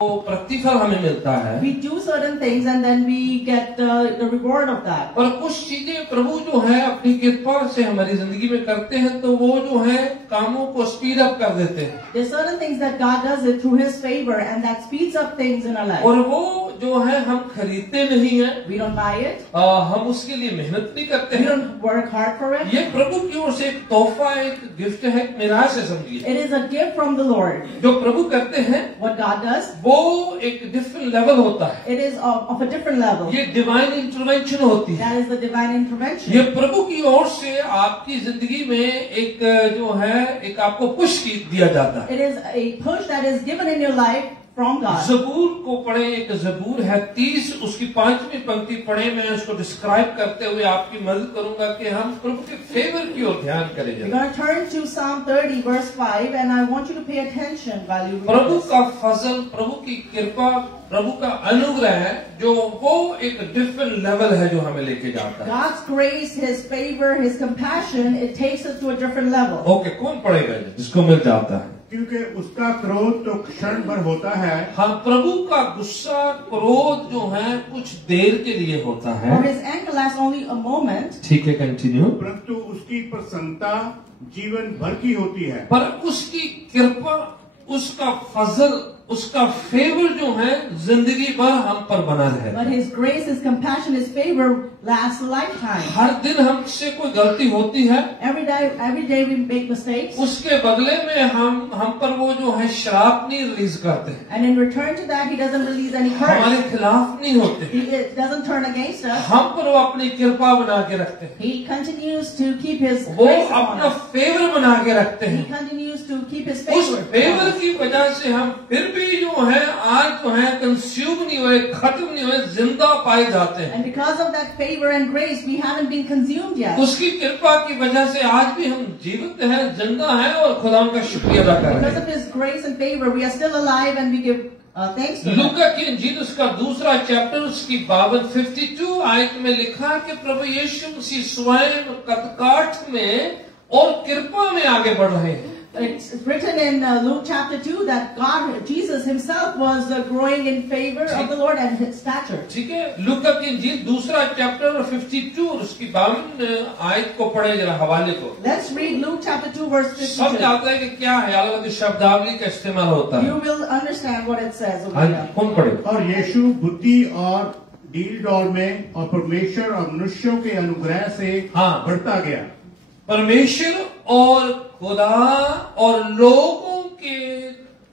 तो प्रतिफल हमें मिलता है। We do certain things and then we get the reward of that. और कुछ चीजें प्रभु जो है अपनी कृपा से हमारी जिंदगी में करते हैं तो वो जो है कामों को स्पीड अप कर देते हैं। There's certain things that God does it through His favor and that speeds up things in our life. और वो जो है हम खरीदते नहीं हैं। We don't buy it. हम उसके लिए मेहनत नहीं करते We हैं। don't work hard for it. ये प्रभु की ओर से एक तोहफा, एक गिफ्ट है, एक मिराज है समझिए। It is a gift from the Lord. जो प्रभु करते हैं What God does, वो एक डिफरेंट लेवल होता है। it is of a different level. ये डिवाइन इंटरवेंशन होती है। That is the divine intervention. ये प्रभु की ओर से आपकी जिंदगी में एक जो है एक आपको पुश दिया जाता है। It is a push that is given in your life from God. ज़बूर को पढ़े, एक ज़बूर है 30 उसकी 5वीं पंक्ति पढ़े। मैं उसको डिस्क्राइब करते हुए आपकी मदद करूंगा कि हम प्रभु के फेवर की ओर ध्यान करें। We're going to turn to Psalm 30 verse 5 and I want you to pay attention while you read Prabhu this. का फजल, प्रभु की कृपा, प्रभु का अनुग्रह है जो वो एक डिफरेंट लेवल है जो हमें लेके जाता है। God's grace, His favor, His compassion, it takes us to a different level. Okay, कौन पढ़ेगा जिसको मिल जाता है? क्योंकि उसका क्रोध तो क्षण भर होता है। हाँ, प्रभु का गुस्सा, क्रोध जो है कुछ देर के लिए होता For है। His anger lasts only a moment, ठीक है, कंटिन्यू। परंतु उसकी प्रसन्नता जीवन भर की होती है। पर उसकी कृपा, उसका फजल, उसका फेवर जो है जिंदगी भर हम पर बना but रहे। His grace, His compassion, His favor lasts a lifetime. हर दिन हमसे कोई गलती होती है, Every day we make mistakes, उसके बदले में हम पर वो जो है श्राप नहीं रिलीज करते हैं, and in return to that, He doesn't release any हमारे curse. खिलाफ नहीं होते, He doesn't turn against us. हम पर वो अपनी कृपा बना के रखते हैं, He continues to keep His वो grace upon अपना us. फेवर बना के रखते He हैं। continues to keep His उस favor. फेवर की वजह से हम फिर भी जो है आज जो है कंज्यूम नहीं हुए, खत्म नहीं हुए, जिंदा पाए जाते हैं। And because of that favor and grace, we haven't been consumed yet. उसकी कृपा की वजह से आज भी हम जीवित हैं, जिंदा हैं और खुदा का शुक्रिया अदा कर रहे Because हैं। of His grace and favor, we are still alive and we give thanks to Him. लूका की इंजील उसका दूसरा चैप्टर उसकी 52 आयत में लिखा है कि प्रभु यीशु मसीह स्वयं कदकाठ में और कृपा में आगे बढ़ रहे हैं। It's written in Luke chapter 2 that Jesus Himself was growing in favor of the Lord and His stature. ठीक है, लूका की इंजील दूसरा चैप्टर 52 और उसकी 52 आयत को पढ़े जरा हवाले को। Let's read Luke chapter 2 verse सब 52. जानते हैं कि क्या है, अलग शब्दावली का इस्तेमाल होता You है। will understand what it says over हाँ, there. कौन पढ़े? और यीशु बुद्धि और डील डॉल में और परमेश्वर और मनुष्यों के अनुग्रह से हाँ। बढ़ता गया। परमेश्वर और खुदा और लोगों के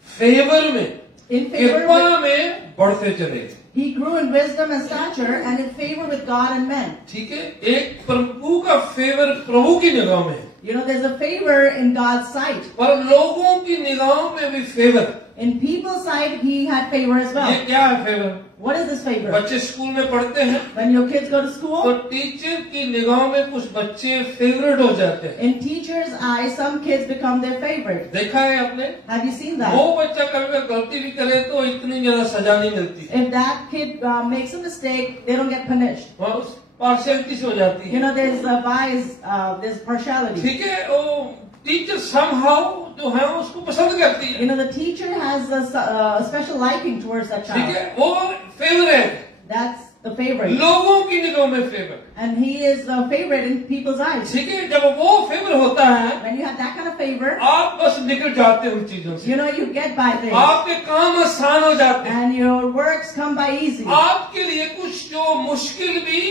फेवर में, In favor कृपा में बढ़ते चले। He grew in wisdom and stature and in favor with God and men. ठीक है, एक प्रभु का फेवर प्रभु की निगाह में है, You know, there's a favor in God's sight. पर लोगों की निगाहों में भी favour. In people's sight, He had favor as ये well. क्या है favour? What is this favor? बच्चे स्कूल में पढ़ते हैं When your kids go to तो school, टीचर की निगाह में कुछ बच्चे फेवरेट हो जाते हैं। in teachers' eyes, some kids become their favorite. देखा है आपने? Have you seen वो that? बच्चा कभी गलती भी करे तो इतनी ज्यादा सजा नहीं मिलती, If that kid makes a mistake, they don't get punished. वहाँ पार्शियलिटी से हो जाती You है। know, there's a bias, there's partiality. ठीक है, वो टीचर समहाउ जो है उसको पसंद करती है। You know, the teacher has a special liking towards that ठीक child. है, वो फेवरेट, That's the favorite. लोगों की निगाह में favour. And he is a favorite in people's eyes. ठीक है, जब वो फेवर होता है When you have that kind of favor, आप बस निकल जाते हैं उन चीजों से, you know, you get by things. आपके काम आसान हो जाते हैं, And your works come by easy. आपके लिए कुछ जो मुश्किल भी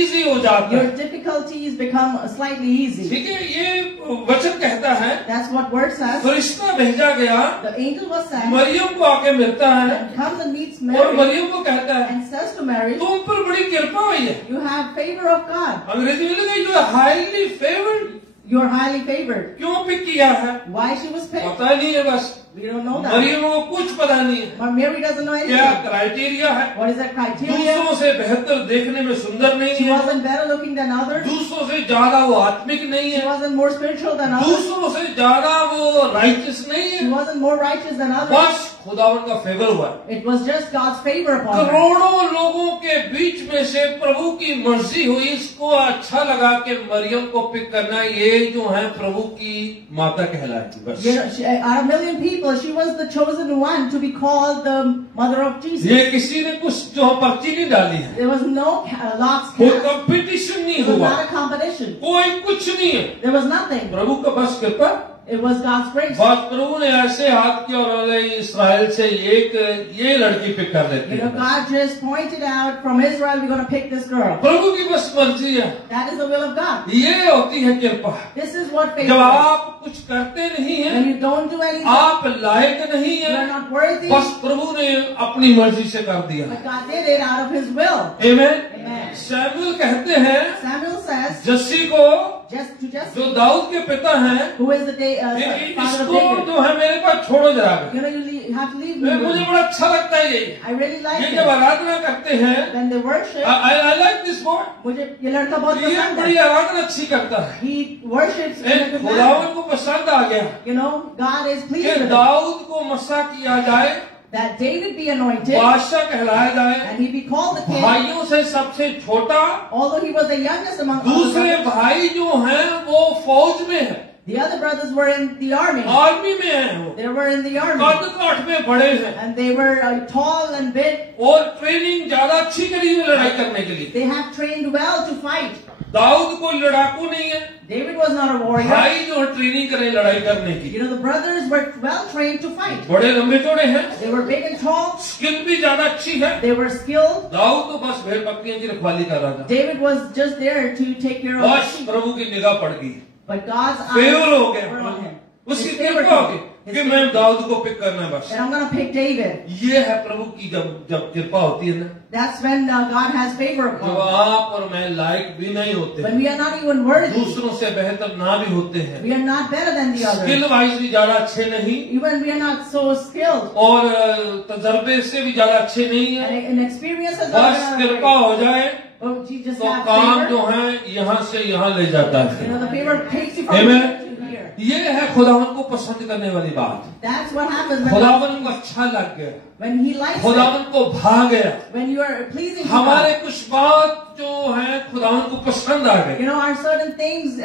इजी हो जाता Your है। difficulties become slightly easy. ठीक है, ये वचन कहता है That's what word says. फरिश्ता भेजा गया, The angel was sent Maryam को आके मिलता है and comes and meets और Mary मरियम को कहता है and says to Mary, तुम पर बड़ी कृपा हुई है। you have favor of God. अंग्रेजी में लिखा you are highly favoured. You're highly favored. क्यों पिक किया है Why she was picked? पता नहीं है, बस We don't know that. Maryam को कुछ पता नहीं है But Mary doesn't know क्या anything. क्राइटेरिया है। What is that criteria? दूसरों से बेहतर देखने में सुंदर नहीं She है, wasn't better looking than others. दूसरों से ज्यादा वो आत्मिक नहीं She है, wasn't more spiritual than others. दूसरों से ज्यादा वो राइटियस नहीं She है, wasn't more righteous than others. बस खुदावन का फेवर हुआ है। It was just God's favor upon her. करोड़ों लोगों के बीच में से प्रभु की मर्जी हुई, इसको अच्छा लगा कि मरियम को पिक करना, ये जो है प्रभु की माता कहलाती। बस You know, out of a million people, people. She was the chosen one to be called the mother of Jesus. ये किसी ने कुछ जो पर्ची नहीं डाली है, There was no lots कोई cast. कंपटीशन नहीं It was हुआ, not a competition. कोई कुछ नहीं है, There was nothing. प्रभु का बस कृपा। It was God's grace. बस प्रभु ने ऐसे हाथ किया और बोले इस्राएल से एक ये लड़की पिक कर लेते You know, हैं। God just pointed out from Israel, we're going to pick this girl. प्रभु की बस मर्जी है, That is the will of God. ये होती है कृपा। This is what faith जब is. आप कुछ करते नहीं When हैं, you don't do anything, आप लायक नहीं you are है, not worthy, बस प्रभु ने अपनी मर्जी से कर दिया। but God did it out of His will. आमीन। Amen. शमूएल कहते हैं Samuel says, जस्सी को, just to Jesse, जो दाऊद के पिता हैं, who is the father of इसको David, जो है मेरे पास छोड़ो जरा के। you know, you have to leave me. मुझे with बड़ा अच्छा लगता है ये I really like ये जब it. आराधना करते हैं, When they worship, I like this boy, मुझे ये लड़का बहुत ये पसंद बड़ी है. आराधना अच्छी करता है। He worships in a good manner. खुदावन को पसंद आ गया You know, God is pleased कि with it. दाऊद को मसा किया जाए, That David be anointed बादशाह कहलाया जाए, and he be called the king. भाइयों से सबसे छोटा, Although he was the youngest among all the दूसरे brothers, भाई जो हैं वो फौज में है, the other brothers were in the army. Army में हैं, वो They were in the army. कद काठ में बड़े हैं And they were tall and big. और ट्रेनिंग ज्यादा अच्छी करी है लड़ाई करने के लिए। They have trained well to fight. Dawood कोई लड़ाकू नहीं है, David was not a warrior. भाई जो है ट्रेनिंग करे लड़ाई करने की, You know, the brothers were well trained to fight. बड़े लंबे चौड़े हैं, They were big and tall. Skill भी ज्यादा अच्छी है। They were skilled. दाऊद तो बस भेड़ बकरियों की रखवाली कर रहा था, David was just there to take care of the बस sheep. प्रभु की निगाह पड़ गई, But God's फेवर हो eyes गया, were on him. उसकी His favor कृपा हो came. गई His कि favor. मैं दाऊद को पिक करना है बस। And I'm going to pick David. ये है प्रभु की जब कृपा होती है ना, That's when God has favor जब upon us. आप और मैं लायक भी नहीं होते, When we are not even worthy. दूसरों से बेहतर ना भी होते हैं, We are not better than the others. Skill wise भी ज्यादा अच्छे नहीं Even we are not so skilled. और तजर्बे से भी ज्यादा अच्छे नहीं है, And experiences बस कृपा हो जाए Oh, you just तो have काम favor. जो है यहाँ से यहाँ ले जाता You है। know, the favor takes you from Amen. here to here. ये है खुदावन को पसंद करने वाली बात। That's what happens when, खुदावन को अच्छा लग गया, when He likes it. खुदावन को भा गया, When you are pleasing to हमारे God. कुछ बात जो है खुदावन को पसंद आ You गई, know, our certain things,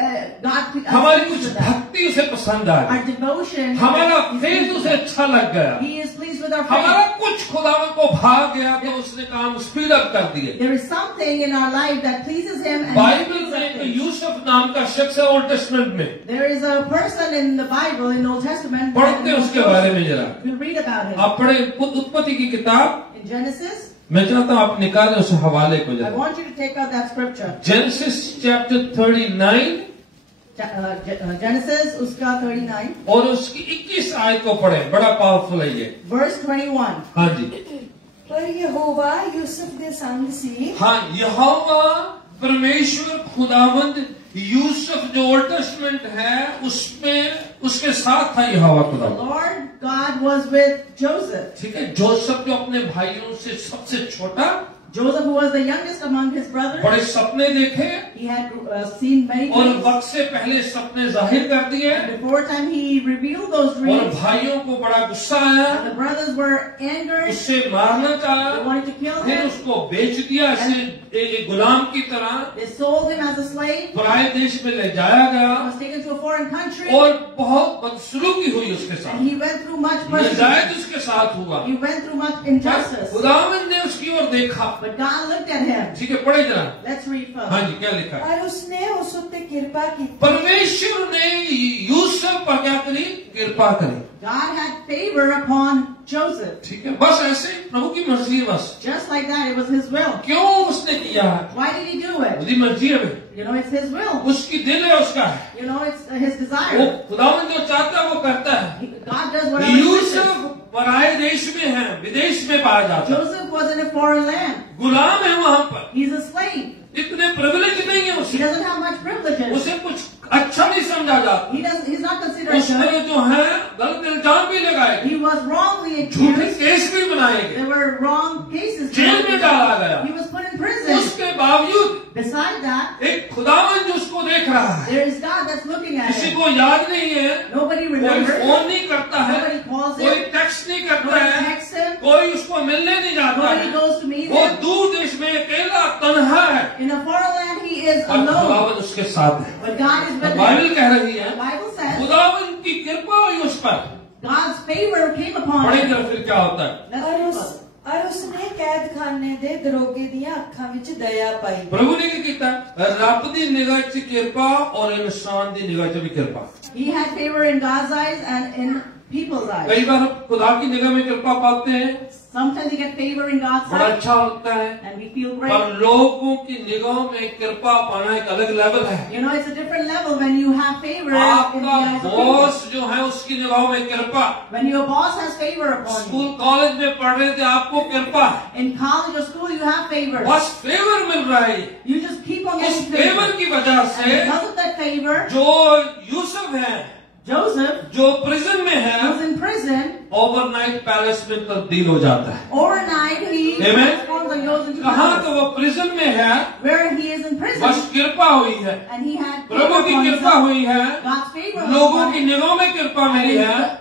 God हमारी pleased कुछ with that. भक्ति उसे पसंद आ Our गई, devotion, हमारा He's फेथ pleased with उसे that. अच्छा लग गया, He is pleased with our हमारा faith. कुछ खुदावन को भा गया तो उसने काम स्पीड अप कर दिए। There is something in our life that pleases Him and He Bible pleases में एक us. यूसुफ नाम का शख्स है ओल्ड टेस्टमेंट में, There is a person in the Bible, in the Old Testament, पढ़ते हैं उसके बारे में जरा। we'll read about him. आप पढ़े उत्पत्ति की किताब, In Genesis, मैं चाहता हूं आप निकालें उस हवाले को I जरा। want you to take out that scripture. Genesis chapter 39 Genesis, उसका 39, और उसकी 21 आयत को पढ़े, बड़ा पावरफुल है ये। verse 21. हाँ जी, पर यहोवा यूसुफ के संग सी हाँ, यहोवा परमेश्वर खुदावंद यूसुफ जो ओल्ड टेस्टमेंट है उसमें उसके साथ था यहोवा The खुदावंद। Lord God was with Joseph. ठीक है, जोसेफ जो अपने भाइयों से सबसे छोटा, Joseph, who was the youngest among his brothers, बड़े सपने देखे he had seen many और dreams. वक्त से पहले सपने जाहिर कर दिए Before time, he revealed those और dreams. भाइयों को बड़ा गुस्सा आया, And the brothers were angered. उससे मारना They चाहा, wanted to kill फिर him. उसको बेच दिया ऐसे एक गुलाम की तरह, They sold him as a slave. पराए देश में ले जाया He गया was taken to a foreign country. और बहुत बदसलूकी हुई उसके And साथ, he went through much persecution. नाजायज उसके साथ हुआ। He went through much injustice. खुदावंद ने उसकी ओर देखा। But God looked at him. ठीक है, पढ़े जरा। Let's read हाँ first. जी, क्या लिखा है? और उसने उस पर कृपा की परमेश्वर ने यूसुफ पर क्या करी? कृपा करी। God had favor upon Joseph. ठीक है, बस ऐसे प्रभु की मर्जी है बस। Just like that, it was His will. क्यों उसने किया है? Why did He do it? उसकी मर्जी है भाई, You know, it's His will. उसकी दिल है उसका है, You know, it's His वो desire. खुदावंद जो चाहता है वो करता है। God does whatever He wishes. Yusuf पराए देश में है, विदेश में पाया जाता है, Joseph was in a foreign land. गुलाम है वहाँ पर, He's a slave. इतने प्रिविलेज नहीं है He उसे, doesn't have much privileges. उसे कुछ अच्छा नहीं समझा जाता, He's not considered उस good. पर जो है गलत इल्जाम भी लगाए, He was wrongly झूठे accused. केस भी बनाए गए, There were wrong cases. Jail में डाला गया। He was put in prison. उसके बावजूद Besides that, एक खुदावन जो उसको देख रहा है, there is God that's looking at किसी him. को याद नहीं है, Nobody कोई remembers. फोन नहीं करता है, Nobody calls कोई him. टेक्स्ट नहीं करता Nobody है, texts him. कोई उसको मिलने नहीं जाता Nobody है, goes to meet वो him. दूर देश में अकेला तन्हा है, In a foreign land, he is और alone. खुदावन उसके साथ है। But God is with him. Bible कह रही है, The Bible says खुदावन की कृपा हुई उस पर, God's favor came upon पढ़े him. जरा फिर क्या होता है। Let's read further. और उसने कैद खाने दे दरोगे दियां अखां विच दया पाई। प्रभु ने क्या किया? रब दी निगाह च किरपा और इंसान दी निगाह च भी किरपा। He had favor in God's eyes and in people's eyes. कई बार हम खुदा की निगाह में कृपा पाते हैं, Sometimes we get favor in God's बड़ा sight अच्छा होता है, and we feel पर great. लोगों की निगाह में कृपा पाना एक अलग लेवल है। You know, it's a different level when you have favor in the आपका eyes of people. बॉस जो है उसकी निगाह में कृपा, When your boss has favor upon school you. College में पढ़ रहे थे आपको कृपा, In college or school, you have favor. बस फेवर मिल रहा है। You just keep on उस getting फेवर favor. की वजह And से because of that favor, जो यूसुफ है, Joseph, जो प्रिजन में है, who was in prison, overnight palace में तब्दील हो जाता है। overnight he Amen. transforms and goes into कहाँ palace, तो वो प्रिजन में है, where he is in prison, बस कृपा हुई है, and he had favor प्रभु की upon कृपा himself. हुई है, God's favor was लोगों upon की him. निगाहों में कृपा मिली है।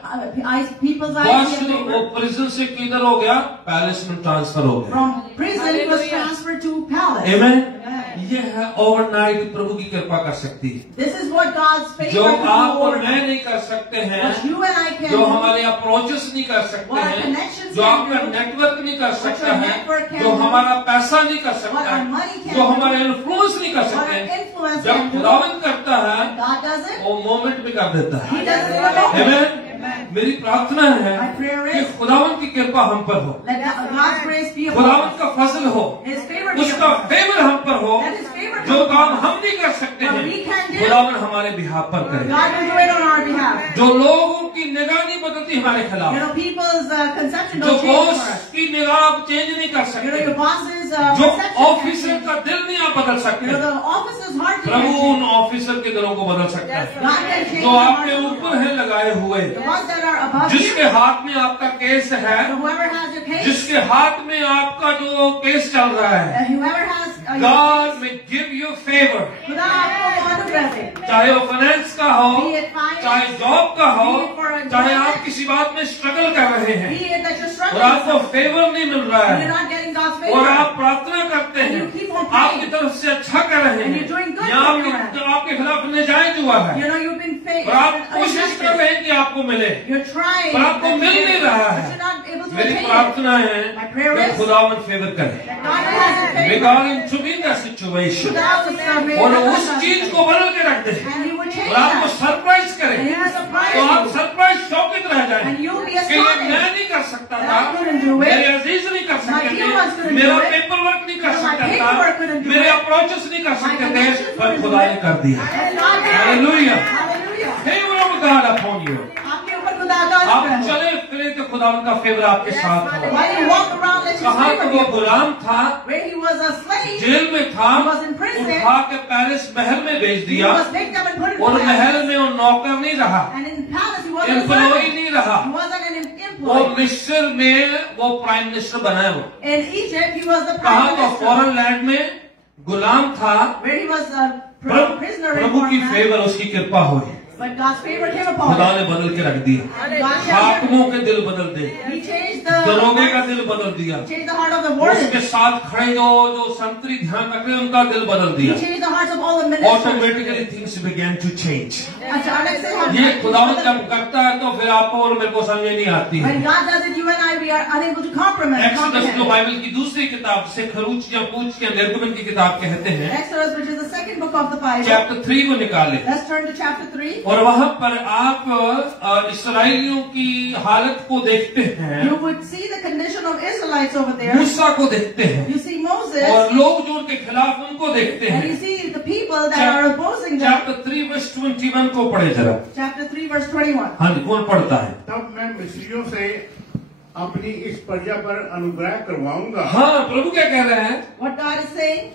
People's eyes बस he had वो favor. प्रिजन से किधर हो गया? पैलेस में ट्रांसफर हो गया। From prison he was transferred to palace. Amen. Amen. ये है ओवरनाइट प्रभु की कृपा कर सकती है, This is what God's favor जो can do आप और overnight. मैं नहीं कर सकते हैं, What you and I can जो do, हमारे अप्रोचेस नहीं कर सकते What our हैं, connections जो can आपका do, नेटवर्क नहीं कर what सकता your है, network can जो do, हमारा पैसा नहीं कर what सकता our है, money can जो do, हमारा इन्फ्लुएंस नहीं कर what सकते our हैं, influence जब can do. खुदावंद करता है God does it. वो मोमेंट में कर देता He है। does it in a moment. Amen? मेरी प्रार्थना है My prayer कि is, खुदावंद की कृपा हम पर हो, let God's grace be upon खुदावंद us. का फजल हो, His favor be उसका upon us. फेवर हम पर हो, Let His favor जो come काम upon us. हम नहीं कर सकते What हैं we can do, खुदावंद हमारे बिहाफ पर करे। God will do it on our behalf. जो लोगों की निगाह नहीं बदलती हमारे You खिलाफ, know, people's conception जो don't change boss for us. की निगाह आप चेंज नहीं कर You know, सकते, your boss's जो perception can ऑफिसर change. का दिल नहीं आप बदल You सकते, know, the officer's heart can Prabhu change. उन ऑफिसर के दिलों को बदल सकता है, God can change जो the आपके hearts of ऊपर है लगाए हुए, the ones that are above you. जिसके हाथ में आपका केस है, So whoever has your case, जिसके हाथ में आपका जो केस चल रहा है, whoever has your God may give you favor, खुदा आपको अनुग्रह दे. चाहे वो फाइनेंस का हो, Be it finance, चाहे जॉब का हो, be it for a चाहे job, आप किसी बात में स्ट्रगल कर रहे हैं be it that you're और struggling आपको with something, फेवर नहीं मिल रहा and you're है not getting God's और favor, आप प्रार्थना करते हैं, You keep on praying. आपकी तरफ से अच्छा कर रहे And हैं, you're doing good या from your end. आपके खिलाफ नाजायज हुआ है you know you've been और आप कोशिश कर रहे हैं कि आपको मिले, You're trying, पर आपको मिल नहीं रहा but है। you're not able to मेरी attain it. प्रार्थना है My prayer कि is, खुदावन फेवर करे, God has a May favor. God intervene that situation खुदा उसका और favor उस चीज को बदल के रख दे and He will change और आपको that. सरप्राइज करे, And He will surprise तो आप you. सरप्राइज शौकित रह जाए And you'll be कि ये astonished. मैं नहीं कर सकता And था, I couldn't do it. मेरे अजीज नहीं कर My सकते dear ones थे, couldn't मेरा do it. पेपर वर्क नहीं कर My सकता था, paperwork couldn't do मेरे it. अप्रोचेस नहीं कर My सकते थे, connections पर couldn't खुदा do ने it. कर दिया। And God did it. Hallelujah. Hallelujah. Favor of God upon you. आपके ऊपर खुदा का आप अनुग्रह हो. चले फिरे तो खुदा उनका फेवर आपके साथ हो। While you walk around, let His कहाँ favor तो be वो upon you. गुलाम था, Where he was a slave, jail में था, He was in prison. उठा के पैलेस महल में भेज he दिया was picked up and put in और palace. महल में वो नौकर नहीं रहा, And in palace, he wasn't a employ servant. नहीं रहा, He wasn't an वो employee. मिस्र में वो प्राइम मिनिस्टर बना वो। In Egypt, he was the कहा prime तो minister. फॉरेन लैंड में गुलाम था, Where he was a prisoner in प्रभु की foreign land. फेवर उसकी कृपा हुई, But God's favor came upon खुदा him. ने बदल के रख दिया, God changed, हाकिमों के दिल बदल दे, he changed दरोगे का the दिल बदल दिया, heart of the उसके warden. साथ खड़े जो संतरी ध्यान रख रहे हैं उनका दिल बदल He दिया। changed the hearts of all the ministers. Automatically things begin to change. Alex said, ये खुदावंद जब करता है तो फिर आपको और मेरे को समझ नहीं आती है। when God does it, you and I, we are unable to exodus जो comprehend. बाइबल की दूसरी किताब से खरूच या पूछ के निर्गमन की किताब कहते हैं, Exodus, which is the second book of the Bible. Chapter 3 को निकाले Let's turn to chapter 3. और वहां पर आप इसराइलियों की हालत को देखते हैं, You would see the condition of Israelites over there. मूसा को देखते हैं You see Moses, और लोग जो उनके खिलाफ उनको देखते and you हैं। see the people that are opposing them. Chapter 3 verse 21 को पढ़े जरा। Chapter 3, verse 21. हाँ जी, कौन पढ़ता है? तब मैं मिस्रियों से अपनी इस प्रजा पर अनुग्रह करवाऊंगा। हाँ, प्रभु क्या कह रहे हैं? What God is saying?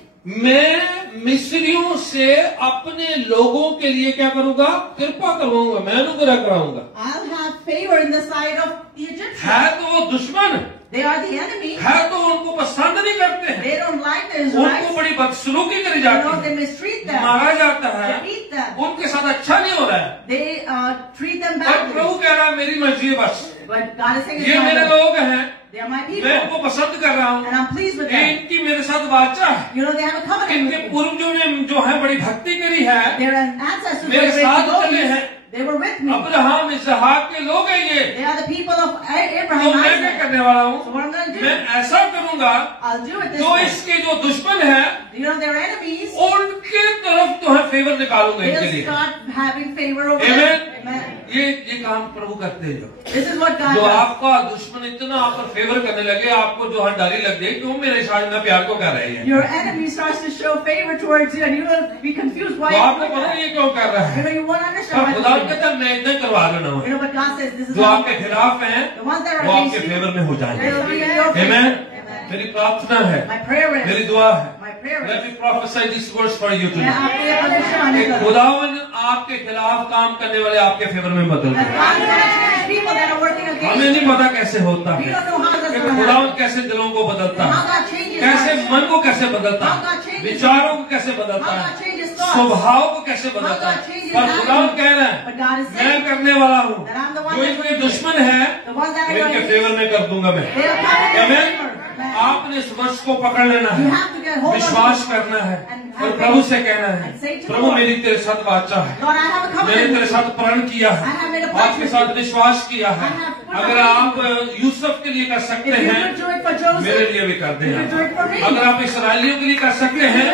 मैं मिस्रियों से अपने लोगों के लिए क्या करूंगा? कृपा करवाऊंगा, मैं अनुग्रह कराऊंगा। I'll have favor in the sight of the Egyptians. है तो वो दुश्मन, They are the enemy. है तो उनको पसंद नहीं करते हैं, They don't like the उनको Israelites. बड़ी बदसलूकी करी You जाती know, they है, mistreat them. मारा जाता है, They beat them. उनके साथ अच्छा नहीं हो रहा है। They treat them और प्रभु badly. कह रहा है मेरी मर्जी है बस, But God is saying, it's ये not मेरे that. लोग हैं, They are my मैं people. इनको पसंद कर रहा हूँ, And I'm pleased with them. इनकी मेरे साथ वाचा है, You know, they have a covenant इनके with me. पूर्वजों ने जो है बड़ी भक्ति करी है, Their ancestors मेरे were great साथ चले devotees. हैं, They were with me. Abraham इसहाक के लोग हैं ये। They are the people of तो Abraham. मैं क्या Isaac. करने वाला So हूँ? what I'm going to do? मैं ऐसा करूंगा I'll do it this जो way. इसके जो दुश्मन है You know, their enemies, उनके तरफ जो है फेवर निकालूंगा इनके they'll लिए। start having favor over Amen. them. Amen. ये काम प्रभु करते हैं जो This is what God जो does. आपका दुश्मन इतना आप पर फेवर करने लगे, आपको जो है डरी लग गई कि वो मेरे साथ में प्यार को कर रहे हैं, Your enemy starts to show favor towards you and you will be confused why तो you're आपको doing पता that. नहीं ये क्यों कर रहा You है। know, you won't पर understand खुदा why you're doing कहता है मैं इतना करवा देना it. हूँ, You know, but God says this is जो how आपके खिलाफ हैं the ones that वो are आपके against you, फेवर में हो they जाएंगे। will be in your favor. Amen. Amen. मेरी प्रार्थना है, My prayer मेरी is, दुआ है, my prayer let is, me prophesy this verse for you मैं today आपके लिए परमेश्वर कि आने का खुदावन आपके खिलाफ काम करने वाले आपके फेवर में बदल that दें। God is going to change people that are working हमें against नहीं you. पता कैसे होता We है don't know how that's कि going to खुदावन happen. कैसे दिलों को बदलता How है, God changes कैसे hearts. मन को कैसे बदलता How God है, changes विचारों को कैसे बदलता How है, God changes thoughts. स्वभाव को कैसे How बदलता God है। changes पर खुदावन attitude. कह रहा है But God is मैं saying करने वाला हूँ, that I'm the one जो that's इनके going to do it. दुश्मन है The ones that वो are इनके going to फेवर में कर दूंगा मैं। they'll come in Amen? favor. Amen. आपने इस वर्ष को पकड़ लेना You है, have to get hold of विश्वास it. करना है And और have प्रभु faith. से कहना है And say to the Prabhu Lord, मेरी तेरे साथ वाचा है, Lord, I have a मैंने तेरे covenant. साथ प्रण किया है, I have made a pledge आपके with साथ you. विश्वास किया है। I have put my अगर faith आप यूसुफ के लिए कर If सकते you हैं could do it for Joseph, मेरे लिए भी कर you could do दें। it for me. अगर आप इसराइलियों के लिए कर सकते हैं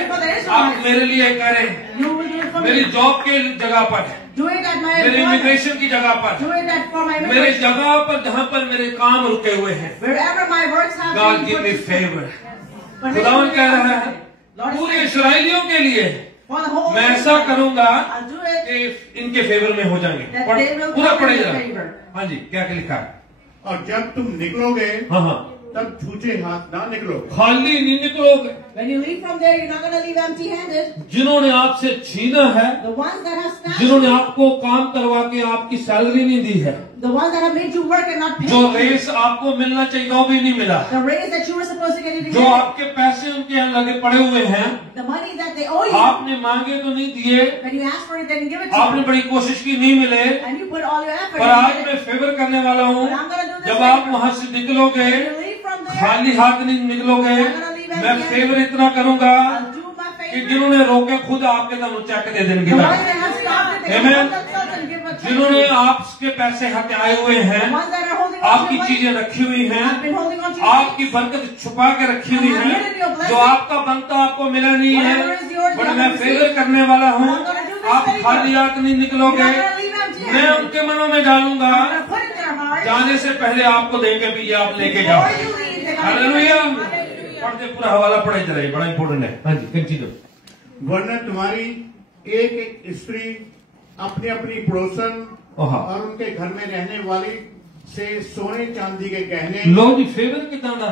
आप मेरे लिए करें। You will do it for मेरी me. जॉब के जगह पर, Do it at my मेरे employment. इमिग्रेशन की जगह पर, Do it at for my मेरे immigration. जगह पर जहाँ पर मेरे काम रुके हुए हैं, Wherever my works have God been give me put- favor। But खुदावन कह रहा है Lord is पूरे saying, इसराइलियों के लिए for the whole मैं ऐसा करूंगा I'll do it कि इनके फेवर में हो जाएंगे। that they will पूरा come पढ़े in जरा। favor. हाँ जी, क्या क्या लिखा है? और जब तुम निकलोगे हाँ हाँ, तब छूचे हाथ ना निकलोगे, खाली नहीं निकलोगे। When you leave from there, you're not going to leave empty-handed. जिन्होंने आपसे छीना है, The ones that have snatched जिन्होंने you, आपको काम करवा के आपकी सैलरी नहीं दी है, the ones that have made you work and not paid जो you, रेस आपको मिलना चाहिए वो भी नहीं मिला, the raise that you were supposed to get, you didn't जो get. आपके पैसे उनके यहाँ लगे पड़े हुए हैं, The money that they owe you, आपने मांगे तो नहीं दिए, when you asked for it, they didn't give it to आपने you. बड़ी कोशिश की नहीं मिले, And you put all your effort पर आज into मैं it. फेवर करने वाला हूँ। But I'm going to do this जब आप favor. वहाँ से निकलोगे When you leave from there, खाली हाथ नहीं निकलोगे। मैं फेवर इतना करूंगा I'll do my कि favor. जिन्होंने रोके खुद आपके दम चेक दे देंगे। The ones that have stopped it, they Amen. can themselves and give a check. जिन्होंने आपके पैसे हत्याए हुए The हैं, ones that are holding on to आपकी your money, चीजें रखी हुई हैं, have been holding on to your आपकी बरकत छुपा के रखी हुई है, जो आपका बनता आपको मिला नहीं है, बट मैं फेवर करने वाला हूँ। आप खाली हाथ नहीं You're निकलोगे, not going to leave empty मैं handed. उनके मनों में डालूंगा। I'm going to put it in their heart. जाने से पहले आपको देंगे भी ये आप लेके जाओ। Before you leave, they're going to hallelujah. give it to you. पढ़ते पूरा हवाला पढ़े चले, बड़ा इंपॉर्टेंट है। हाँ जी, कंटिन्यू। वरना तुम्हारी एक एक स्त्री अपनी अपनी पड़ोसन ओहा। और उनके घर में रहने वाली से सोने चांदी के गहने लो जी फेवर कितना दा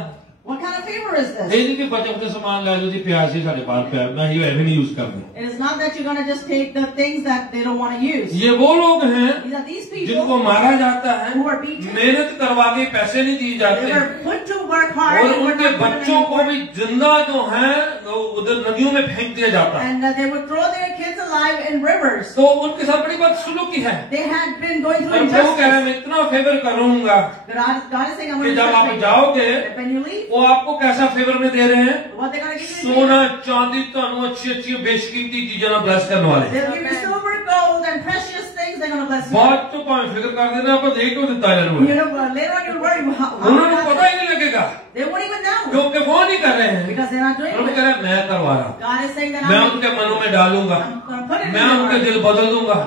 What kind of favor is this? ਇਹ ਨਹੀਂ ਕਿ ਬੱਚੇ ਬੱਚੇ ਸਮਾਨ ਲੈ ਲਓ ਜੀ ਪਿਆਰ ਸੀ ਸਾਡੇ ਬਾਹਰ ਪਿਆ ਮੈਂ ਇਹ ਐਵੇਂ ਨਹੀਂ ਯੂਜ਼ ਕਰਦਾ। It is not that you're going to just take the things that they don't want to use. ये वो लोग हैं These are these जिनको people मारा जाता है, who are beaten. मेहनत करवा के पैसे नहीं दिए They जाते, were put to work hard और and were उनके not put in बच्चों any को work. भी जिंदा जो है वो उधर नदियों में फेंक दिया जाता है। And they would throw their kids alive in rivers. तो उनके साथ बड़ी बात सुलूकी है। They had been going through पर प्रभु कह रहे हैं injustice. मैं इतना फेवर करूंगा God is saying, I'm कि going to जब आप favor. जाओगे That when you leave, वो आपको कैसा फेवर में दे रहे हैं? what they're going to give you? सोना चांदी ਤੁਹਾਨੂੰ अच्छी अच्छी बेशकीमती चीजें ना ब्लेस करने वाले। They'll give you silver, gold, and precious things. They're going to bless you. बात तो भाਵੇਂ फिक्र कर देना ਆਪਾਂ ਦੇ ਕਿਉਂ ਦਿੱਤਾ ਇਹਨਾਂ ਨੂੰ? You know, later on you'll worry how उन्होंने पता ही नहीं लगेगा they won't even know क्योंकि वो नहीं कर रहे हैं। because they're not doing Prabhu it. कह रहे हैं मैं करवा रहा हूँ, God is saying that मैं I'm उनके मनों में डालूंगा, going to put it in मैं their उनके heart. दिल बदल दूंगा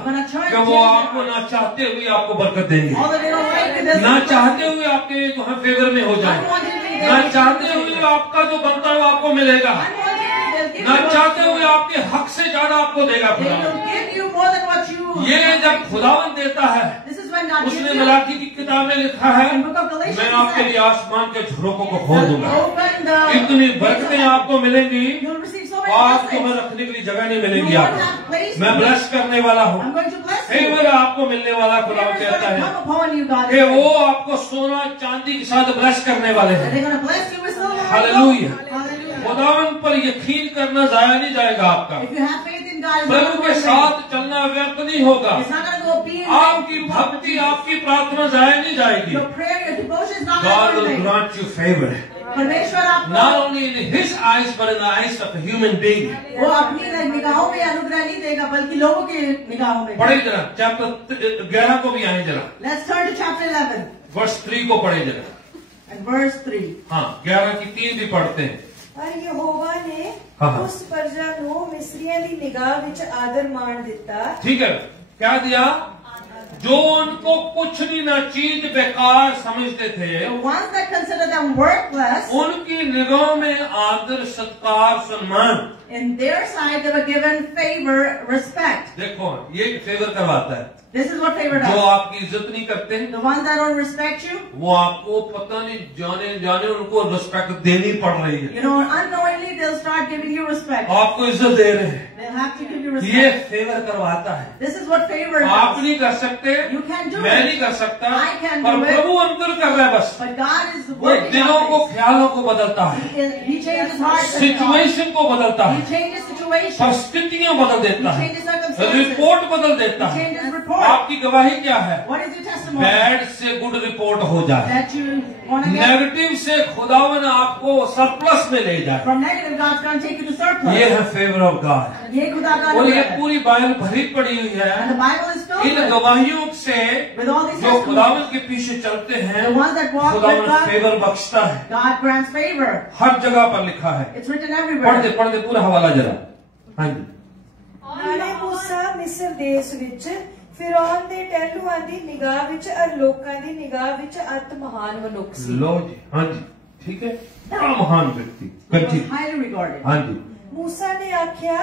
कि वो आपको ना चाहते हुए आपको बरकत देंगे, All that they don't like it doesn't ना bless चाहते you. हुए आपके जो है फेवर में हो I जाए, don't want you to think ना they'll चाहते हुए आपका जो बनता है वो आपको मिलेगा, I don't want you to think they'll give ना you चाहते what हुए आपके हक से ज्यादा आपको देगा they खुदा। will give you more than what you. ये जब खुदावन देता है, This is when God gives उसने you. मलाकी की किताब में लिखा है In book of Galatians, मैं आपके लिए आसमान के झरोकों को खोल I'll दूंगा, open the. इतनी बरकतें आपको मिलेंगी You'll receive so many आपको मैं blessings. रखने के लिए जगह नहीं You मिलेगी। won't आपको have place. मैं ब्लेस करने वाला हूँ, I'm going to bless you. Favour आपको मिलने वाला खुदा Favor is going कहता to है come upon you, God. कि वो आपको सोना चांदी के साथ ब्लेस करने वाले And हैं। they're going to bless you with silver and Hallelujah. gold. Hallelujah. खुदावन पर यकीन करना जाया नहीं जाएगा आपका, If you have faith in God, it's not Prabhu going के to साथ चलना व्यर्थ नहीं होगा, It's not going to go be. आपकी भक्ति आपकी प्रार्थना जाया नहीं जाएगी। Your prayer, your devotion is not God going will to grant you favor. परमेश्वर Not आपको only in His eyes, but in the eyes of a human being. वो अपनी निगाहों में अनुग्रह नहीं देगा बल्कि लोगों की निगाहों में। पढ़े जरा चैप्टर 11 को भी आए जरा, Let's turn to chapter 11 वर्ष 3 को पढ़े जरा। and verse 3. हाँ, 11 की 3 भी पढ़ते हैं। ਪਰ ਯਹੋਵਾ ਨੇ हाँ, हाँ। ਉਸ ਪ੍ਰਜਾ ਨੂੰ ਮਿਸਰੀਆਂ ਦੀ ਨਿਗਾਹ ਵਿੱਚ ਆਦਰ ਮਾਣ ਦਿੱਤਾ। ठीक है, क्या दिया? जो उनको कुछ भी ना चीज बेकार समझते थे, The ones that consider them worthless, उनकी निगाहों में आदर, सत्कार, सम्मान। in their side they were given favor, respect. देखो, ये फेवर करवाता है। This is what favor जो does. आपकी इज्जत नहीं करते हैं, The ones that don't respect you, वो आपको पता नहीं जाने जाने उनको रिस्पेक्ट देनी पड़ रही है। you know, unknowingly they'll start giving you respect. आपको इज्जत दे रहे हैं, They'll have to give you ये respect. फेवर करवाता है। This is what favor आप does. नहीं कर सकते, You can't do मैं it. नहीं कर सकता, I can पर do it. प्रभु अंतर कर रहा है बस। But God is वो working दिलों को, on this. ख्यालों को बदलता है, He changes hearts and thoughts. Situation को बदलता He है, changes situations. परिस्थितियां बदल देता He है, changes circumstances. रिपोर्ट बदल देता He है। changes report. आपकी गवाही क्या है? What is your testimony? Bad से गुड रिपोर्ट हो जाए, That you want to get negative से खुदावन आपको सरप्लस में ले जाए। from negative, God's going to take you to surplus. ये है फेवर ऑफ गॉड। ये खुदा का और ये अनुग्रह है. पूरी बाइबल भरी पड़ी हुई And the है Bible is filled in with गवाहियों से। with all these जो testimonies. खुदावन के पीछे चलते हैं, The ones that walk with खुदावन God, फेवर बख्शता है। God grants favor. हर जगह पर लिखा है। It's written पढ़ दे everywhere. पूरा हवाला जरा। हाँ जी, ਨਾਲੇ ਮੂਸਾ ਮਿਸਰ ਦੇਸ਼ ਵਿੱਚ ਫਿਰੌਨ ਦੇ ਟਹਿਲੂਆਂ ਦੀ ਨਿਗਾਹ ਵਿੱਚ ਅਰ ਲੋਕਾਂ ਦੀ ਨਿਗਾਹ ਵਿੱਚ ਅਤ ਮਹਾਨ ਮਨੁੱਖ ਸੀ। लो जी, हाँ जी, ठीक है, बड़ा महान व्यक्ति। He was continue. highly regarded. हाँ जी, ਮੂਸਾ ਨੇ ਆਖਿਆ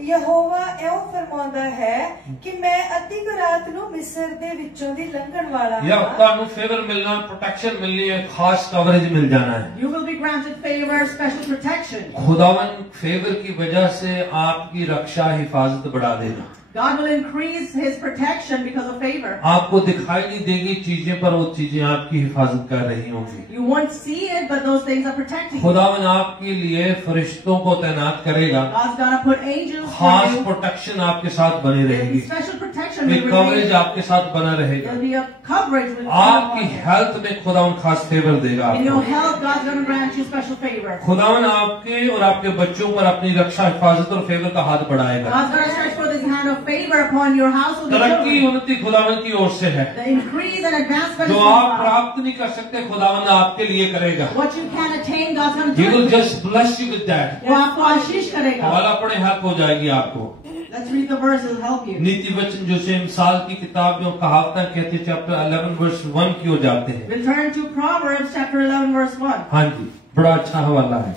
ਯਹੋਵਾ ਇਉਂ ਫਰਮਾਉਂਦਾ ਹੈ ਕਿ ਮੈਂ ਅੱਧੀ ਕੁ ਰਾਤ ਨੂੰ ਮਿਸਰ ਦੇ ਵਿੱਚੋਂ ਦੀ ਲੰਘਣ ਵਾਲਾ या ਹਾਂ। ਤੁਹਾਨੂੰ फेवर मिलना, प्रोटेक्शन मिलनी है, खास कवरेज मिल जाना है। You will be granted favor, special protection. खुदावन फेवर की वजह से आपकी रक्षा, हिफाजत बढ़ा देगा। God will increase His protection because of favor. आपको दिखाई नहीं देगी चीजें, पर वो चीजें आपकी हिफाजत कर रही होंगी। You won't see it, but those things are protecting you. खुदावन आपके लिए फरिश्तों को तैनात करेगा, God's gonna put angels for खास you. प्रोटेक्शन आपके साथ बनी There'll रहेगी, be special protection. एक will कवरेज remain. आपके साथ बना रहेगा। There'll be a coverage with आपकी हेल्थ में खुदावन खास फेवर देगा In your आपको। health, God's gonna grant you special favor. खुदावन आपके और आपके बच्चों पर अपनी रक्षा, हिफाजत और फेवर का हाथ बढ़ाएगा। God's gonna stretch forth His hand of favor upon your household. and तरक्की, children. उन्नति खुदावन की ओर से है। The increase and advancement जो is from आप God. प्राप्त नहीं कर सकते, खुदावन आपके लिए करेगा। What you can attain, God's gonna He do will it. just bless you with that। वो आपको आशीष करेगा. हवाला पढ़े, हेल्प हो जाएगी आपको। Let's read the verses, help you. नीति वचन जो से मिसाल की किताब जो कहावतें कहते हैं, चैप्टर 11 वर्स 1 की हो जाते हैं। We'll turn to Proverbs chapter 11 verse 1. हाँ जी, बड़ा अच्छा हवाला है।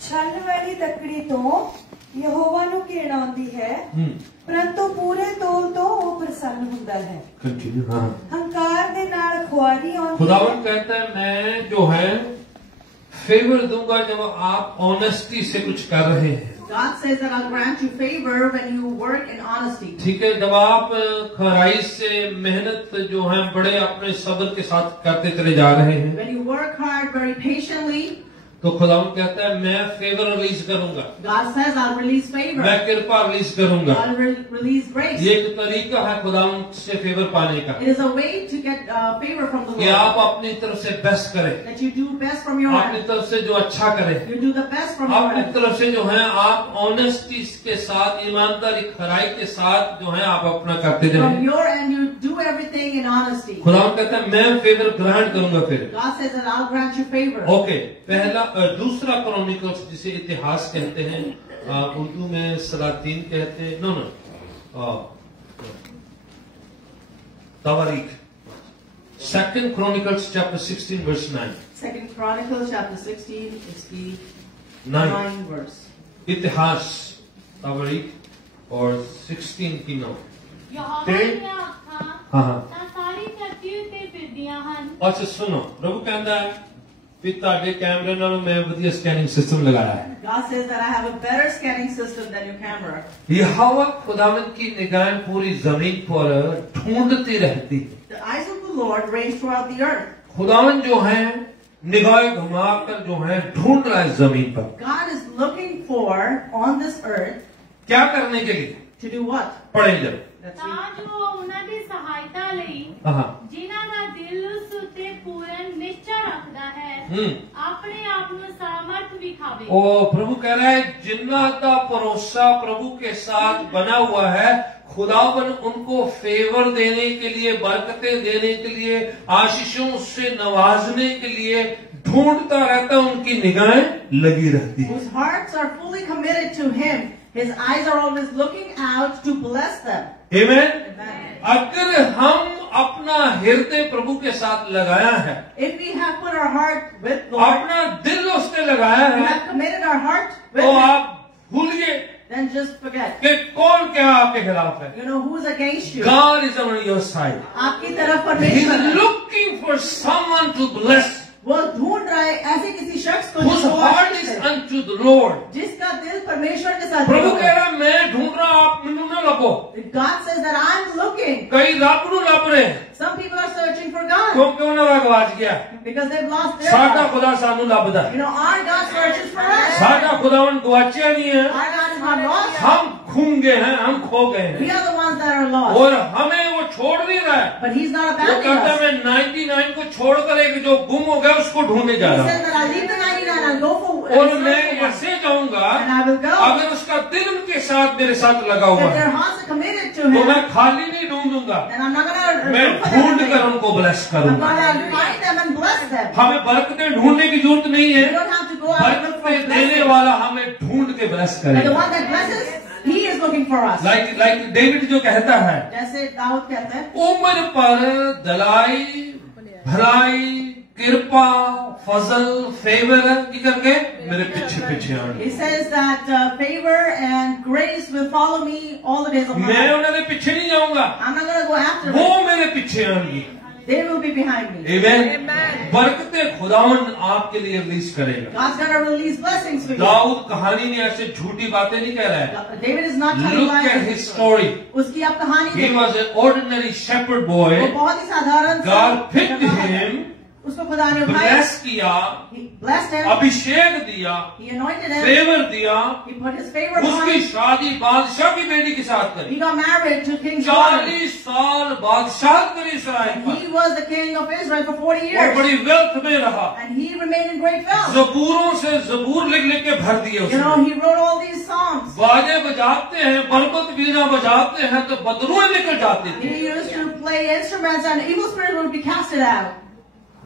ਛਲ ਵਾਲੀ ਤਕੜੀ ਤੋਂ ਯਹੋਵਾ ਨੂੰ ਘਿਣ ਆਉਂਦੀ ਹੈ, ਪਰੰਤु ਪੂਰੇ ਤੋਲ ਤੋਂ ਉਹ ਪ੍ਰਸੰਨ ਹੁੰਦਾ ਹੈ। कंटिन्यू। हाँ, ਹੰਕਾਰ ਦੇ ਨਾਲ ਖੁਆਰੀ ਆਉਂਦੀ ਹੈ। खुदावन कहता है मैं जो है फेवर दूंगा जब आप ऑनेस्टी से कुछ कर रहे हैं। God says that I'll grant you favor when you work in honesty. ठीक है, जब आप खराई से मेहनत जो है बड़े अपने सब्र के साथ करते चले जा रहे हैं, When you work hard very patiently, तो खुदावन कहता है मैं फेवर रिलीज करूंगा, God says I'll release favor. मैं कृपा रिलीज करूंगा। I'll release grace. ये एक तरीका है खुदावन से फेवर पाने का, It is a way to get favor from the कि Lord. आप अपनी तरफ से बेस्ट करें, That you do best from your अपनी end. तरफ से जो अच्छा करें, You do the best from your अपनी end. तरफ से जो है आप ऑनेस्टी के साथ, ईमानदारी, खराई के साथ जो है आप अपना करते From जाएं। your end, you do everything in honesty. खुदावन कहता है मैं फेवर ग्रहण करूंगा फिर। God says that I'll grant you favor. Okay, पहला दूसरा क्रॉनिकल्स जिसे इतिहास कहते हैं, उर्दू में सलातीन कहते हैं, नो तवारीख। Second Chronicles chapter 16 verse 9। Second Chronicles chapter 16 is the 9 9 verse. इतिहास तवारीख और 16 की 9। ਯਹੋਵਾ ਤੇ- ਦੀਆਂ ਅੱਖਾਂ हाँ हाँ, ਤਾਂ ਸਾਰੀ ਧਰਤੀ ਉੱਤੇ ਫਿਰਦੀਆਂ ਹਨ। अच्छा सुनो, प्रभु कहता है कि ਤੁਹਾਡੇ ਕੈਮਰੇ ਨਾਲੋਂ ਮੈਂ ਵਧੀਆ ਸਕੈਨਿੰਗ ਸਿਸਟਮ ਲਗਾਇਆ है। God says that I have a better scanning system than your camera. यहोवा खुदावंद की निगाहें पूरी जमीन पर ढूंढती रहती है। The eyes of the Lord range throughout the earth. खुदावंद जो है निगाहें घुमाकर जो है ढूंढ रहा है जमीन पर। God is looking for on this earth क्या करने के लिए? to do what? पढ़े जब। Let's ਤਾਂ read. ਜੋ ਉਹਨਾਂ ਦੀ ਸਹਾਇਤਾ ਲਈ हाँ, ਜਿਨ੍ਹਾਂ ਦਾ ਦਿਲ ਉਸ ਉੱਤੇ पूर्ण निश्चय रखता है अपने आप ਨੂੰ सामर्थ विखावे। ओ प्रभु कह रहा है जिन्ना का भरोसा प्रभु के साथ बना हुआ है, खुदावन उनको फेवर देने के लिए, बरकतें देने के लिए, आशीषों से नवाजने के लिए ढूंढता रहता है, उनकी निगाहें लगी रहती है। Whose hearts are fully committed to Him. His eyes are always looking out to bless them. Amen? Amen. अगर हम अपना हृदय प्रभु के साथ लगाया है, If we have put our heart with Lord, अपना दिल उसने लगाया we है, have committed our heart with तो Him, आप भूलिए then just forget. कि कौन क्या आपके खिलाफ है। You know who's against you. God is on your side. आपकी तरफ He's परमेश्वर है। looking for someone to bless, वो ढूंढ रहा है ऐसे किसी शख्स को whose जिसको heart आशीष is है, unto the Lord. जिसका दिल परमेश्वर के साथ प्रभु जुड़ा कह है। रहा है मैं ढूंढ रहा, आप मैनू ना लभो। God says that I'm looking. कई रब नू लभ रहे हैं, Some people are searching for God क्योंकि उन्होंने गवाच गया। because they've lost their साडा God. खुदा सानू लभदा है, You know, our God searches for us. साडा खुदावन गवाचिया नहीं है, Our God is not lost. हम खूंगे हैं, हम खो गए We हैं, are the ones that are lost. और हमें वो छोड़ नहीं रहा है। But He's not वो abandoning कहता है us. मैं 99 को छोड़कर एक जो गुम हो गया उसको ढूंढने जा He रहा says हूँ, that I'll leave the 99 and go for और search मैं for one. ऐसे जाऊंगा And I will go. अगर उसका दिल उनके साथ मेरे साथ लगा हुआ If their है hearts are committed to तो Him, मैं खाली नहीं ढूंढूंगा, then I'm not gonna मैं look for them ढूंढ and कर say, उनको ब्लेस I'm करूंगा। gonna find them and bless them. हमें बरकतें ढूंढने की जरूरत नहीं है, You don't have to go out and look for बरकतें देने blessings. वाला हमें ढूंढ के ब्लेस But the करेगा। one that blesses, He is looking for us. Like David जो कहता है जैसे दाऊद कहते हैं, उम्र पर दलाई भलाई कृपा फजल फेवर की करके मेरे पीछे पीछे आने, He says that favor and grace will follow me all the days of my मैं life. उन्हें पीछे नहीं जाऊंगा, I'm not going to go after वो them. मेरे पीछे आएंगी। They will be behind me. आमीन। बरकतें खुदावन आपके लिए रिलीज करेगा। God's going to release blessings for you. Dawood कहानी में ऐसे झूठी बातें नहीं कह रहा है। David is not telling Look at his lies. story. उसकी आप कहानी He देखो। was an ordinary shepherd boy. वो बहुत ही साधारण सा God picked जवान है। him, उसको खुदा ने उठाया। bless किया, He blessed him. अभिषेक दिया, He anointed him. फेवर दिया, He put His favor on उसकी him. शादी बादशाह की बेटी के साथ He करी। got married to King Solomon. 40 साल बादशाह करी इसराइल पर, He was the king of Israel for 40 और years. बड़ी वेल्थ में रहा। And he remained in great wealth. जबूरों से जबूर लिख लिख के भर दिए You know, उसने। he wrote all these songs. बाजे बजाते हैं, बरबत बीना बजाते हैं तो बदरुएं निकल जाती He थी। used to play instruments and evil spirit would be casted out.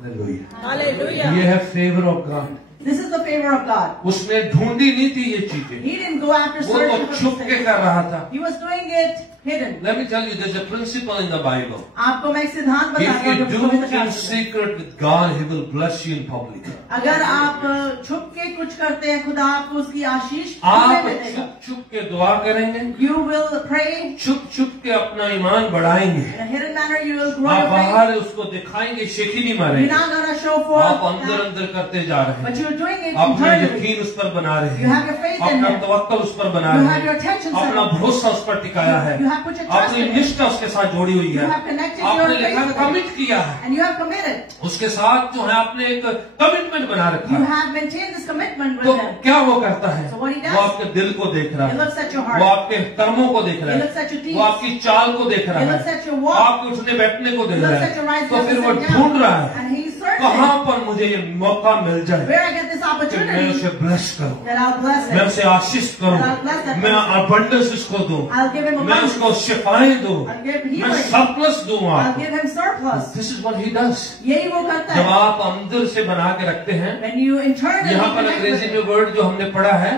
ये है favour of God. This is the favor of God. उसने ढूंढी नहीं थी ये चीजें, He didn't go after वो searching तो for छुप these के things. कर रहा था। He was doing it hidden. Let me tell you, there's a principle in the Bible. आपको मैं एक सिद्धांत If बताता you हूँ जो do पवित्र in शास्त्र में। secret with God, He will bless you in public. अगर आप छुप के कुछ करते हैं, खुदा आपको उसकी आशीष आप खुले में देगा. छुप छुप के दुआ करेंगे, You will pray छुप छुप के अपना ईमान बढ़ाएंगे, in a hidden manner. You will grow आप your faith. बाहर उसको दिखाएंगे, शेखी नहीं You're मारेंगे, not gonna show forth आप अंदर that, अंदर करते जा रहे but हैं, you're doing it अपना internally. यकीन उस पर बना रहे You हैं, have your faith in अपना Him. तवक्कल उस पर बना You रहे have your हैं, attention set अपना on Him. भरोसा उस पर टिकाया है, You have put your trust अपनी in Him. निष्ठा उसके साथ जोड़ी हुई है, You have connected आपने your लिखा faith कमिट किया है, and you have committed. उसके साथ जो है आपने एक कमिटमेंट बना रखा You है। have maintained this commitment तो with Him. क्या वो करता है? So what he does? वो आपके दिल को देख रहा He है, looks at your वो heart. आपके कर्मों को देख रहा He looks at your है, deeds. वो आपकी चाल को देख रहा He looks है, at your walk. आपके उठने बैठने को He देख रहा looks at your है। rise तो up फिर and वो sit ढूंढ down. रहा है And he's कहाँ searching पर मुझे ये मौका मिल जाए where I get this कि मैं opportunity उसे ब्लेस करूं, that I'll bless मैं him. उसे आशीष करूं, That I'll bless that मैं person. अबंडेंस उसको दूं, I'll give him मैं abundance. उसको शिफाएं दूं, I'll give मैं healing. सरप्लस दूं I'll आपको। give him surplus. This is what he does. यही वो करता जब है. आप अंदर से बना के रखते हैं, When you internally यहाँ पर connect with अंग्रेजी him, में वर्ड जो हमने पढ़ा है,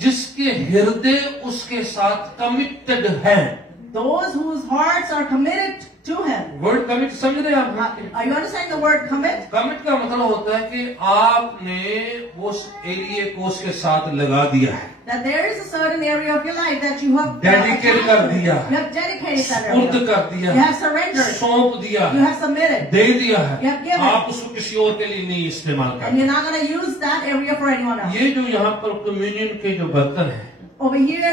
जिसके हृदय उसके साथ कमिटेड है। those whose hearts are committed to him. Word commit समझ रहे हैं आप? Are you understanding the word commit? Commit का मतलब होता है कि आपने उस एरिया को उसके साथ लगा दिया है, That there is a certain area of your life that you have dedicate कर दिया, You have dedicated that स्पुर्द area. कर दिया, You have surrendered. सौंप दिया, You have submitted. दे दिया You have है, given. आप उसको किसी और के लिए नहीं इस्तेमाल And करते। you're not going to use that area for anyone else. ये जो यहाँ पर कम्युनियन के जो बर्तन है, Over here,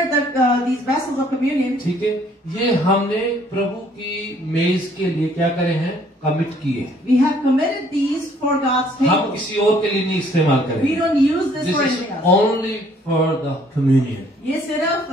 these vessels of communion, ठीक है, ये हमने प्रभु की मेज के लिए क्या करे हैं? कमिट किए। we have committed these for God's हम table. किसी और के लिए नहीं इस्तेमाल We करेंगे। don't use this this for is anything else. Only for the communion. ये सिर्फ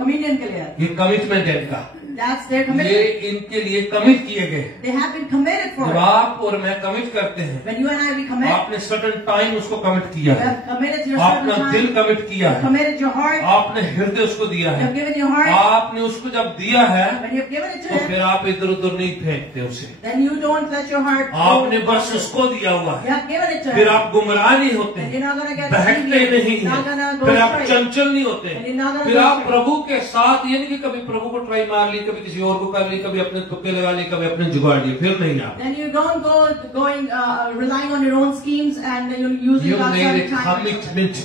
communion के लिए है. ये कमिटमेंट है इनका। That's their ये commitment. इनके लिए कमिट किए गए हैं। They have been committed for जब it. आप और मैं कमिट करते हैं, When you and I, we commit, आपने सर्टन टाइम उसको कमिट किया you है, have committed your certain आपने दिल time, कमिट किया you have है, committed your heart, आपने हृदय उसको दिया you है, have given your heart. आपने उसको जब दिया है When you have given it to तो Him, फिर आप इधर उधर नहीं फेंकते उसे। then you don't let your heart go. आपने बस उसको दिया हुआ You है, have given it to फिर Him. आप गुमराह नहीं होते And हैं, you're not going to get बहकते deviated. नहीं You're not हैं, going to फिर go आप astray. चंचल नहीं होते And हैं, you're not going to फिर go आप astray. प्रभु के साथ, ये नहीं कि कभी प्रभु को ट्राई मार ली, कभी किसी और को कर ली, कभी अपने तुक्के लगा ली, कभी अपने जुगाड़ लिए, फिर नहीं आप। Then you don't go relying on your own schemes and you're using You God's made a time. commitment,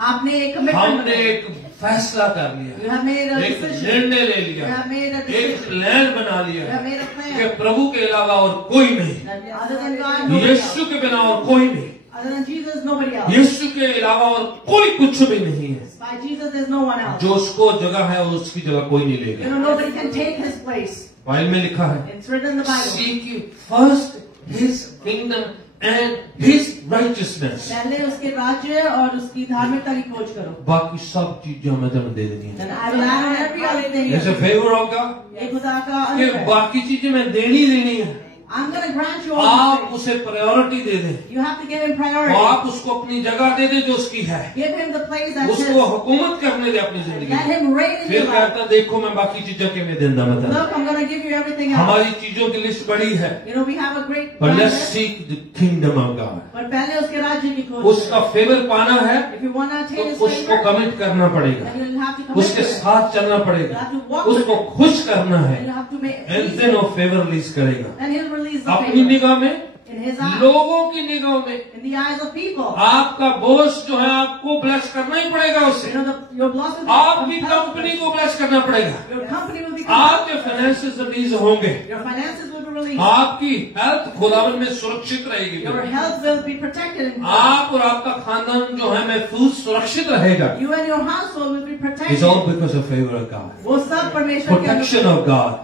आपने एक commitment हमने बनाया. एक फैसला कर You लिया, have made a एक decision. निर्णय ले You लिया, have made a एक decision. प्लान बना लिया You have made a plan. कि प्रभु के अलावा और कोई नहीं, That other than God, nobody else. यीशु के बिना और कोई नहीं, Other than Jesus, nobody else. यीशु के अलावा और कोई कुछ भी नहीं है। By Jesus, there's no one else. जो उसको जगह है उसकी जगह कोई नहीं You लेगा। know, nobody can take His place. Bible में लिखा है, It's written in the Bible. Seek first His kingdom and His righteousness, पहले उसके राज्य और उसकी धार्मिकता की खोज करो. बाकी सब चीजें हमें तुम्हें दे देनी है। Then I will add on every other thing. जैसे फेवर होगा ये खुदा का कि अनुग्रह. बाकी चीजें मैं देनी ही देनी है, I'm going to grant you all आप these things. उसे प्रायोरिटी दे दें, You have to give Him priority. आप उसको अपनी जगह दे दें जो उसकी है, Give Him the place that's उसको His. हुकूमत करने दे अपनी जिंदगी Let में। Him reign in फिर your life. कहता देखो मैं बाकी चीजों के में देना बता। Look, I'm going to give you everything else. हमारी चीजों की लिस्ट बड़ी है, You know, we have a great but let's plan, seek the kingdom of God। but पहले उसके राज्य की खोज उसका करो. फेवर पाना है If you want to तो attain His उसको favor, कमिट करना पड़ेगा, then you'll have to commit उसके to it. साथ चलना पड़ेगा, उसको खुश करना है, Then you have to make and peace. Then वो फेवर रिलीज करेगा। Then He'll release the अपनी favor. निगाह में, In His eyes, लोगों की निगाह में, in the eyes of people. आपका बॉस जो है आपको ब्लेस करना ही पड़ेगा उससे, You know, your boss will be आपकी compelled कंपनी to- को ब्लेस करना पड़ेगा, Your company will be compelled. आपके फाइनेंसेस रिलीज होंगे, Your finances will be released. आपकी हेल्थ खुदावन में सुरक्षित रहेगी, Your health will be protected. in God. आप और आपका खानदान जो है महफूज सुरक्षित रहेगा। You and your household will be protected. It's all because of favor of God, वो सब परमेश्वर के protection of God।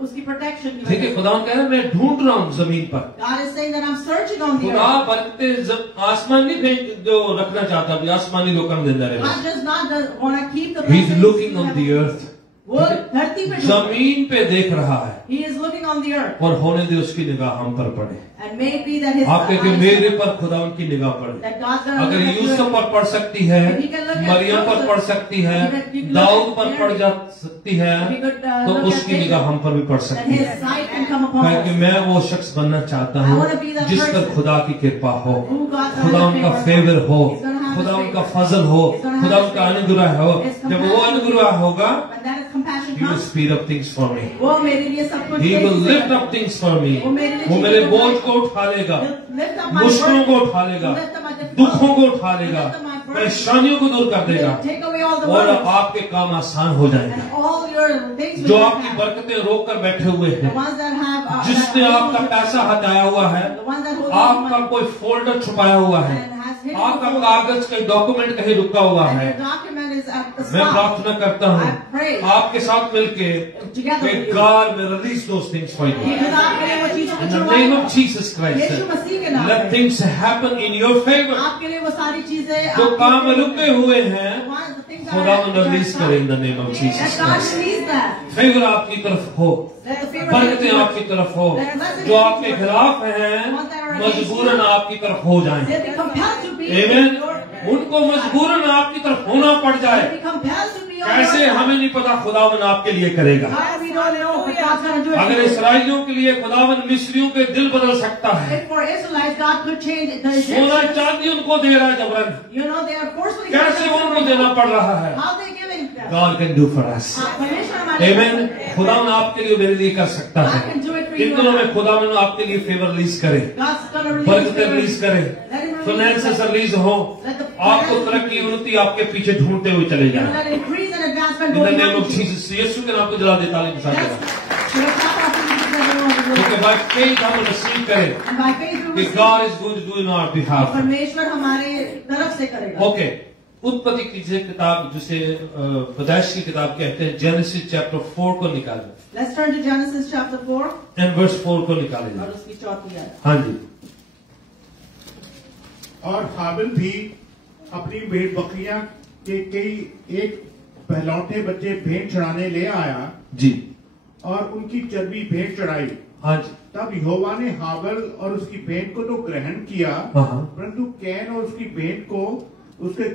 उसकी protection की ठीक है, वजह से. खुदावन कह रहा है मैं ढूंढ रहा हूँ जमीन पर। God is saying that I'm searching on the खुदा earth. बरकते आसमान नहीं भेज जो रखना चाहता, अभी आसमानी लोग कम देता रहे। God does not want to keep the He's blessings looking in on heaven. the earth, वो धरती पे ढूंढ- जमीन पे देख रहा है, He is looking on the earth. और होने दे उसकी निगाह हम पर पड़े। And maybe that his आप कहते मेरे पर खुदा उनकी निगाह पड़े। that God's gonna अगर look at you. यूसुफ पर पड़ सकती है, मरियम पर पड़ सकती है, दाऊद पर पड़ जा सकती है, तो उसकी निगाह हम पर भी पड़ That सकती है। his sight can come upon क्योंकि us. मैं वो शख्स बनना चाहता I हूँ wanna be that जिस पर person खुदा की कृपा हो, who God's gonna खुदा have उनका favor फेवर हो, He's gonna have खुदा his उनका favor. फजल हो, He's gonna खुदा have his उनका favor. अनुग्रह हो। His जब वो compassion. अनुग्रह होगा, When that is compassion He will comes, speed up things for me. वो मेरे लिए सब कुछ He तेजी will से lift करेगा. up things for me. वो मेरे लिए वो मेरे चीजें बोझ उठाएगा. को उठा लेगा, He'll lift up my मुश्किलों को burden. उठा लेगा, He'll lift up my difficulties. दुखों को उठा लेगा, He'll lift up my burden. परेशानियों को दूर कर देगा, He'll take away all the और burdens. आपके काम आसान हो जाएंगे। And all your things जो will be आपकी happy. बरकतें रोक कर बैठे हुए The हैं, ones that have जिसने that आपका hold पैसा हटाया हुआ है, the ones that hold आपका money कोई फोल्डर छुपाया हुआ है, and has hidden आपका the कागज कहीं डॉक्यूमेंट कहीं रुका हुआ and है, your document is at the मैं spot. प्रार्थना करता I हूँ pray आपके साथ मिलके together कि with you. God will release those things for you. कि खुदा आपके लिए वो चीजों को In the छुड़वाएगा. name of Jesus Christ, यीशु मसीह के नाम let में things happen in your favor. आपके लिए वो सारी चीजें जो आपके काम लिए- रुके हुए हैं, the ones- the things that खुदा are- उन्हें रिलीज करे in the name of Let Jesus God Christ. release that. Favour आपकी तरफ हो, Let the favor बरकतें be आपकी तरफ हो, जो आपके खिलाफ हैं मजबूरन आपकी तरफ हो जाएं। They'll be compelled to be Amen. your- उनको मजबूरन आपकी तरफ होना पड़ जाए। They'll be compelled to be on कैसे your- हमें नहीं पता, खुदावन आपके लिए करेगा। How we don't know, but God's gonna do it. अगर इसराइलियों के लिए खुदावन मिस्रियों के दिल बदल सकता है, If for Israelites, God could change the सोना Egyptians. चांदी उनको दे रहा है जबरन, You know, they are forcefully. कैसे वो उनको देना पड़ रहा है। How they giving them? God can do for us. परमेश्वर हमारे Amen. खुदावन आपके लिए मेरे लिए कर सकता God है। can do it for you. इन दिनों में खुदावन आपके लिए फेवर रिलीज करे, God's gonna release बरकतें favor. Release करे, Let him release finances favor. Release हो, आपको तरक्की उन्नति आपके पीछे ढूंढते हुए चले जाए। Let increase and advancement In go the name behind of you. Jesus, यीशु के नाम पे जला दे ताली के साथ जला। Yes. सुरक्षा प्राप्त करने के लिए क्योंकि by faith हम रिसीव करें And by faith we कि receive. God is going to do in our behalf. परमेश्वर हमारे तरफ से करेगा. ओके, उत्पत्ति की जो किताब जिसे पैदाइश की किताब कहते हैं, जेनेसिस चैप्टर 4 को निकालें Let's turn to Genesis chapter 4 and verse 4 को निकालें। और उसकी चौथी आयत. हाँ जी। और हाबिल भी अपनी भेड़ बकरियां के कई एक पहलौठे बच्चे भेंट चढ़ाने ले आया, जी। और उनकी चर्बी भेंट चढ़ाई। हाँ जी। तब यहोवा ने हाबल और उसकी भेंट को तो ग्रहण किया, हाँ। परंतु कैन और उसकी भेंट को उसने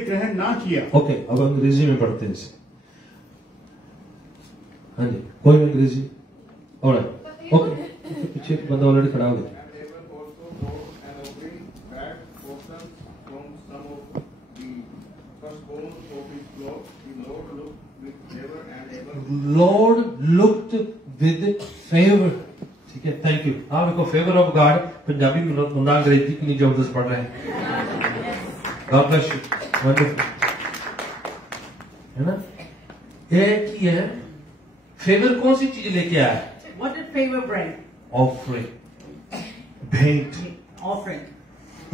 ग्रहण ना किया। ओके, अब अंग्रेजी में पढ़ते हैं इसे। हाँ जी, कोई अंग्रेजी? Alright, okay. पीछे एक बंदा ऑलरेडी खड़ा हो गया। Lord looked with favor. ठीक है, थैंक यू। हाँ, मेरे को फेवर ऑफ गॉड पंजाबी में ना अंग्रेजी की नहीं जबरदस्त पढ़ रहे हैं। God bless you. Wonderful. है ना? एक ही है। फेवर कौन सी चीज लेके आया? What did favor bring? Offering, भेंट। Offering.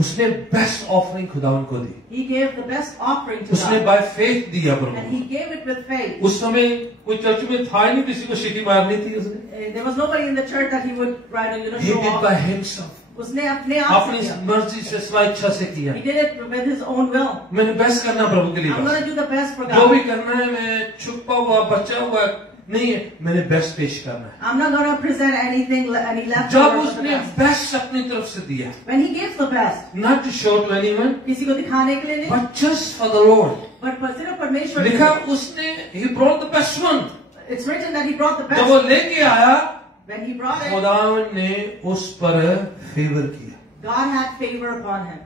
उसने बेस्ट ऑफरिंग खुदावन को दी। He gave the best offering to उसने God. बाय फेथ दिया And Prabhu. he gave it with faith. उस समय कोई चर्च में था ही नहीं, किसी को सीटी मारनी थी उसने। There was nobody in the church that he would try to, He show did off. by himself. उसने अपने आप से अपनी किया. मर्जी से स्वेच्छा से किया। He did it with his own will. मैंने बेस्ट करना प्रभु के लिए। I'm going to do the best for जो भी God. करना है, मैं छुपा हुआ बचा हुआ नहीं है, मैंने बेस्ट पेश करना है। I'm not going to present anything, any left जब over for the उसने best. बेस्ट अपनी तरफ से दिया, When he gives the best, not to show to anyone, किसी को दिखाने के लिए नहीं, but just for the Lord. but सिर्फ परमेश्वर के लिखा लिए. उसने he brought the best one. It's written that he brought the जब वो best. लेके आया, When he brought it, खुदावन ने उस पर फेवर किया। God had favor upon him.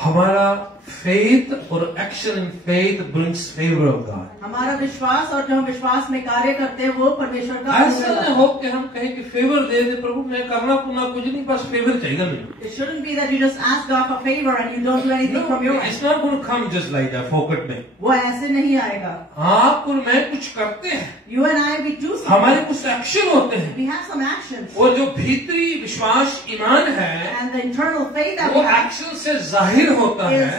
हमारा फेथ और action in faith brings favour of God. हमारा विश्वास और जो हम विश्वास में कार्य करते हैं वो परमेश्वर का ऐसा अनुग्रह नहीं है. हो कि हम कहें कि फेवर दे दे प्रभु, मैं करना पुना कुछ नहीं, बस फेवर चाहिए मुझे। It shouldn't be that you just ask God for favor and you don't do anything from your end. It's not going to come just like that, फोकट में। वो ऐसे नहीं आएगा. आप और मैं कुछ करते हैं, You and I, we do हमारे something. कुछ एक्शन होते हैं, We have some actions. और जो भीतरी विश्वास ईमान है And the internal faith that वो we have एक्शन से जाहिर होता is है,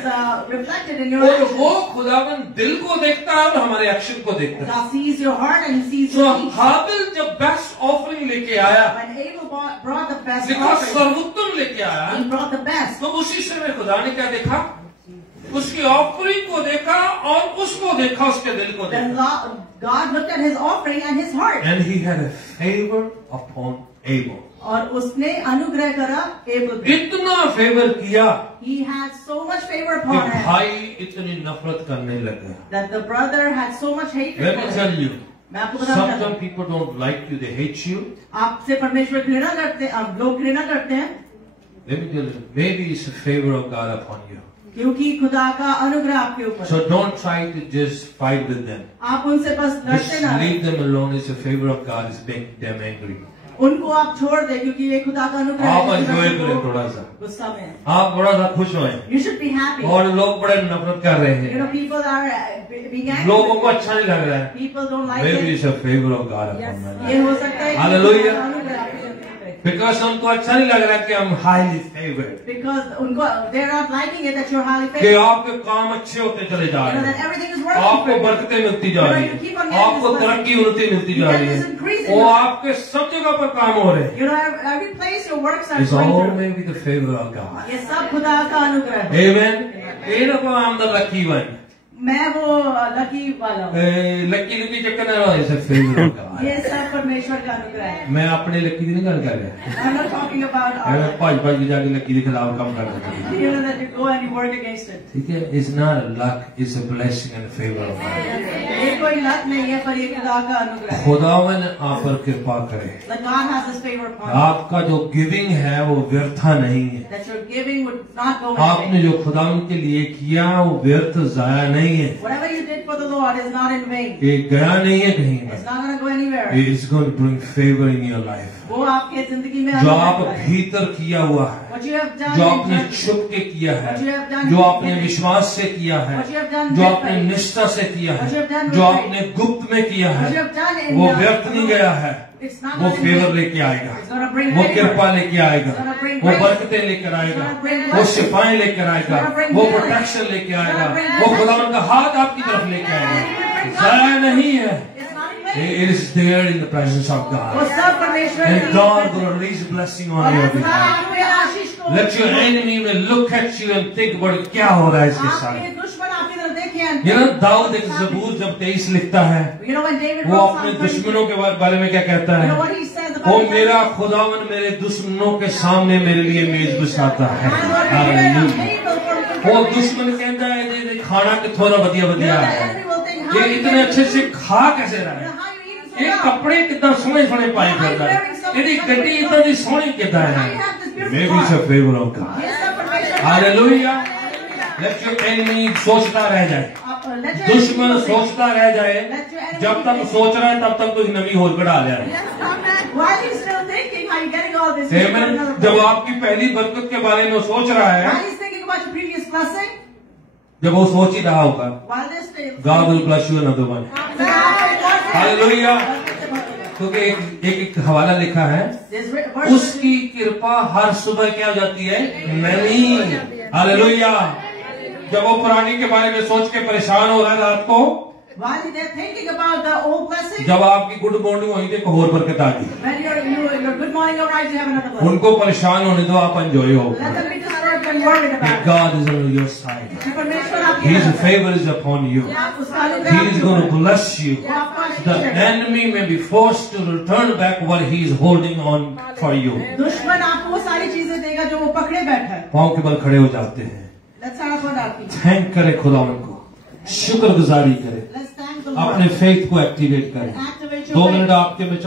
reflected in your और वो actions. खुदावन दिल को देखता है और हमारे एक्शन को देखता है। God sees your heart and he sees तो your deeds. हाबिल जब बेस्ट ऑफरिंग लेके आया, When Abel brought the best देखो offering, सर्वोत्तम लेके आया, he brought the best. तो उसी समय खुदा ने क्या देखा? उसकी ऑफरिंग को देखा और उसको देखा, उसके दिल को Then देखा। God looked at his offering and his heart. And he had a favor upon Abel. और उसने अनुग्रह करा एबल पे. इतना फेवर किया He had so much favor कि upon him भाई इतनी नफरत करने लगा। that the brother had so much hatred Let for me him. tell you, मैं आपको बताना चाहता sometimes हूँ, people don't like you, they hate you. आपसे परमेश्वर घृणा करते हैं, आप लोग घृणा करते हैं Let me tell you, maybe it's a favor of God upon you. क्योंकि खुदा का अनुग्रह आपके ऊपर So है. don't try to just fight with them. आप उनसे बस लड़ते Just ना leave them alone. It's a favor of God. It's making them angry. उनको आप छोड़ दे क्योंकि ये खुदा का अनुग्रह आप है. enjoy खुदा करें को थोड़ा सा। गुस्सा में है. आप बड़ा सा खुश होएं। You should be happy. और लोग बड़े नफरत कर रहे You know, हैं, people are being angry. लोगों को अच्छा नहीं लग रहा है। People don't like Maybe it. it's a favor of God upon Yes, my ये life. हो सकता है कि Hallelujah. खुदा का अनुग्रह आपके ऊपर है. Because उनको अच्छा नहीं लग रहा कि हम highly favored, Because उनको they're not liking it that you're highly कि favored. आपके काम अच्छे होते चले जा You know रहे that हैं, everything is working आपको for you. बरकतें मिलती जा रही हैं, आपको तरक्की उन्नति मिलती जा रही है, वो आपके सब जगह पर काम हो रहे हैं। You know every place your works are It's going all through. maybe the favor of God. ये सब खुदा का अनुग्रह है. Amen. ये ना I'm the lucky one. मैं वो लकी वाला हूँ. लकी चक्कर ना it's a favour of God. ये सब परमेश्वर का अनुग्रह है. मैं अपने लकी की नहीं गल कर रहा, I'm not talking about मैं our. भाज भाज के जाके लकी के खिलाफ काम कर रहा हूँ। You know that you go and you work against it. ठीक है, it's not a luck, it's a blessing and favour of God. ये कोई लक नहीं है पर ये खुदा का अनुग्रह है. खुदावन आप पर कृपा करे, That God has His favor upon you. आपका जो गिविंग है वो व्यर्था नहीं है। That your giving would not go in आपने vain. जो खुदावन के लिए किया वो व्यर्थ जाया नहीं है, Whatever you did for the Lord is not in vain. ये गया नहीं है कहीं It's पर। not going to go anywhere. It's going to bring favour in your life. वो आपके जिंदगी में जो अनुग्रह आप करेगा. भीतर किया हुआ है, What you have done जो in आपने darkness, छुप के किया है, What you have done जो in आपने secret, विश्वास से किया है, What you have done जो with आपने faith, निष्ठा से किया What you have है, done जो with आपने गुप्त में किया What है, you have done in वो the- व्यर्थ नहीं गया है। It's not वो going in फेवर vain. लेके आएगा, It's going to bring वो favor. कृपा लेके आएगा, It's gonna bring वो grace. बरकतें लेकर आएगा, It's gonna bring वो blessing. शिफाएं लेकर आएगा, It's gonna bring वो healing. प्रोटेक्शन लेके It's आएगा, gonna bring वो blessing. खुदा उनका हाथ आपकी तरफ लेके आएगा। It's gonna bring जाया नहीं है, It's not in vain. it is there in the presence of वो God, सब परमेश्वर and की God will release blessing on और your खुदा behalf. आपके आशीष को Let your enemy will look at you and think, but क्या हो रहा है इसके आपके साथ? दुश्मन आपकी तरफ देख can. ये ना दाऊद एक ज़बूर जब 23 लिखता है, You know when David वो wrote अपने Psalm 23, दुश्मनों के बारे में क्या कहता you है? know what he says वो about मेरा खुदावन मेरे दुश्मनों के सामने मेरे लिए मेज बिछाता है। वो दुश्मन कहता है ये खाना कि थोड़ा बढ़िया बढ़िया है, ये इतने अच्छे से खा कैसे रहा है, ये कपड़े कितना सोने सोने पाए करता है, ये गड्डी इतनी सोनी कितना है। Maybe it's a favor of God. Hallelujah. Let your enemy सोचता रह जाए, दुश्मन सोचता रह जाए, जब तक सोच रहा है तब तक कुछ नवी और बढ़ा ले रहा है। जब आपकी पहली बरकत के बारे में सोच रहा है, जब वो सोच ही रहा होगा, God will bless you another one. Hallelujah. क्योंकि एक हवाला लिखा है, उसकी कृपा हर सुबह क्या हो जाती है? नई। हालेलुया। जब वो पुरानी के बारे में सोच के परेशान हो रहा है रात को, जब आपकी गुड मॉर्निंग हुई तो होर बरकत आ गई। उनको परेशान होने दो, आप एंजॉय हो। God is on your side. His favor is upon you. He is going to bless you. The enemy may be forced to return back what he is holding on for you. दुश्मन आपको वो सारी चीजें देगा जो वो पकड़े बैठा है। पाँव के बल खड़े हो जाते हैं, थैंक करे खुदावन को, शुक्रगुजारी करे, अपने फेथ को एक्टिवेट करें। 2 मिनट आपके में